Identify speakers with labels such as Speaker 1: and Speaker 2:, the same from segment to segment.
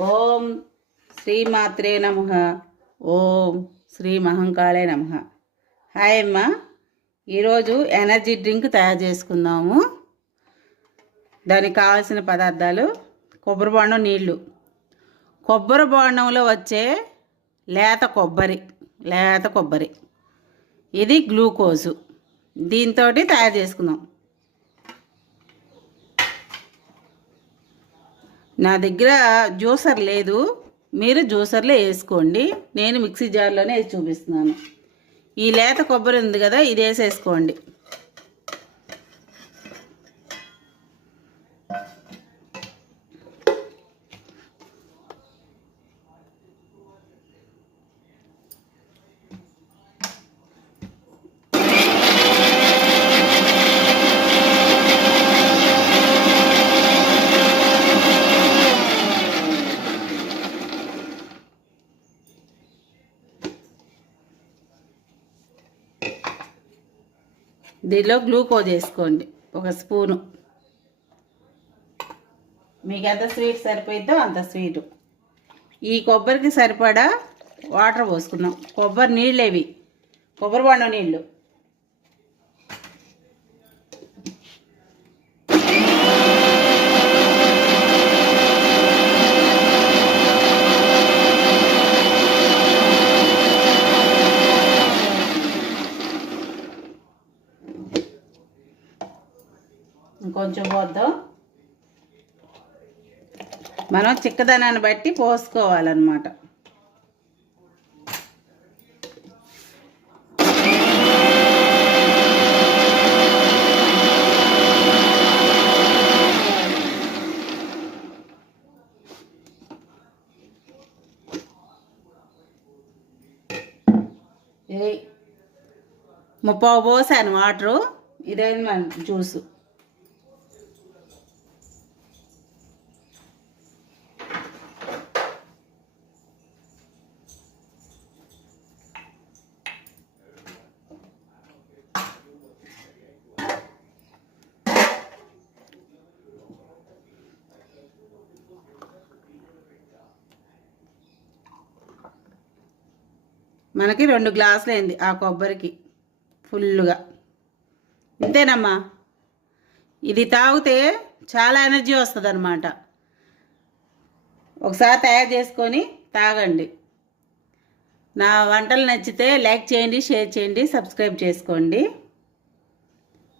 Speaker 1: ఓం శ్రీమాత్రే నమ. ఓం శ్రీ మహంకాళే నమ. హాయ్ అమ్మ. ఈరోజు ఎనర్జీ డ్రింక్ తయారు చేసుకుందాము. దానికి కావాల్సిన పదార్థాలు కొబ్బరి బొండం నీళ్ళు కొబ్బరి బొండంలో వచ్చే లేత కొబ్బరి లేత కొబ్బరి. ఇది గ్లూకోజు. దీంతో తయారు చేసుకుందాం. నా దగ్గర జ్యూసర్ లేదు. మీరు జ్యూసర్లో వేసుకోండి. నేను మిక్సీ జార్లోనే వేసి చూపిస్తున్నాను. ఈ లేత కొబ్బరి ఉంది కదా ఇది వేసేసుకోండి. దీనిలో గ్లూకోజ్ వేసుకోండి. ఒక స్పూను. మీకు ఎంత స్వీట్ సరిపోయిద్దో అంత స్వీటు. ఈ కొబ్బరికి సరిపడా వాటర్ పోసుకున్నాం కొబ్బరి నీళ్ళు ఇవి కొబ్బరి బొండం నీళ్ళు. ఇంకొంచెం పోద్దాం. మనం చిక్కదనాన్ని బట్టి పోసుకోవాలన్నమాట. ముప్పావు పోసాను వాటరు. ఇదైంది మన జ్యూసు? మనకి రెండు గ్లాసులు అయింది ఆ కొబ్బరికి. ఫుల్గా ఇంతేనమ్మా. ఇది తాగితే చాలా ఎనర్జీ వస్తుంది అనమాట ఒకసారి తయారు చేసుకొని తాగండి. నా వంటలు నచ్చితే లైక్ చేయండి షేర్ చేయండి సబ్స్క్రైబ్ చేసుకోండి.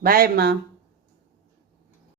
Speaker 1: బాయ్ అమ్మా.